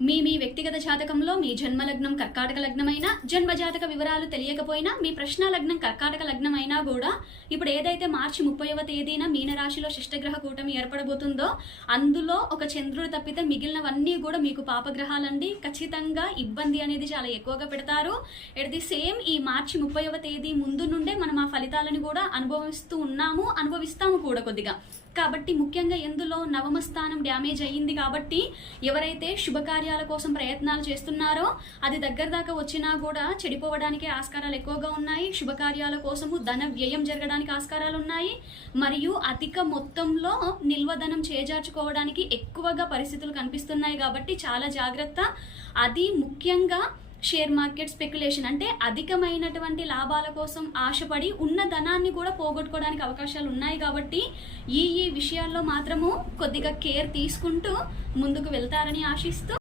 మీ మీ వ్యక్తిగత జాతకంలో మీ జన్మ లగ్నం కర్కాటక లగ్నమైనా జన్మ జాతక వివరాలు తెలియకపోయినా మీ ప్రశ్న లగ్నం కర్కాటక లగ్నమైనా కూడా ఇప్పుడు ఏదైతే మార్చి ముప్పైవ తేదీన మీనరాశిలో శిష్టగ్రహ కూటమి ఏర్పడబోతుందో అందులో ఒక చంద్రుడు తప్పితే మిగిలినవన్నీ కూడా మీకు పాపగ్రహాలండి. ఖచ్చితంగా ఇబ్బంది అనేది చాలా ఎక్కువగా పెడతారు. ఎట్ ది సేమ్ ఈ మార్చి ముప్పైవ తేదీ ముందు నుండే మనం ఆ ఫలితాలను కూడా అనుభవిస్తూ ఉన్నాము అనుభవిస్తాము కూడా కొద్దిగా. కాబట్టి ముఖ్యంగా ఎందులో నవమ స్థానం డ్యామేజ్ అయ్యింది కాబట్టి ఎవరైతే శుభకార్యాల కోసం ప్రయత్నాలు చేస్తున్నారో అది దగ్గర దాకా వచ్చినా కూడా చెడిపోవడానికి ఆస్కారాలు ఎక్కువగా ఉన్నాయి. శుభకార్యాల కోసము ధన వ్యయం జరగడానికి ఆస్కారాలు ఉన్నాయి. మరియు అధిక మొత్తంలో నిల్వధనం చేజార్చుకోవడానికి ఎక్కువగా పరిస్థితులు కనిపిస్తున్నాయి కాబట్టి చాలా జాగ్రత్త. అది ముఖ్యంగా షేర్ మార్కెట్ స్పెక్యులేషన్ అంటే అధికమైనటువంటి లాభాల కోసం ఆశపడి ఉన్న ధనాన్ని కూడా పోగొట్టుకోవడానికి అవకాశాలు ఉన్నాయి కాబట్టి ఈ ఈ విషయాల్లో మాత్రము కొద్దిగా కేర్ తీసుకుంటూ ముందుకు వెళ్తారని ఆశిస్తూ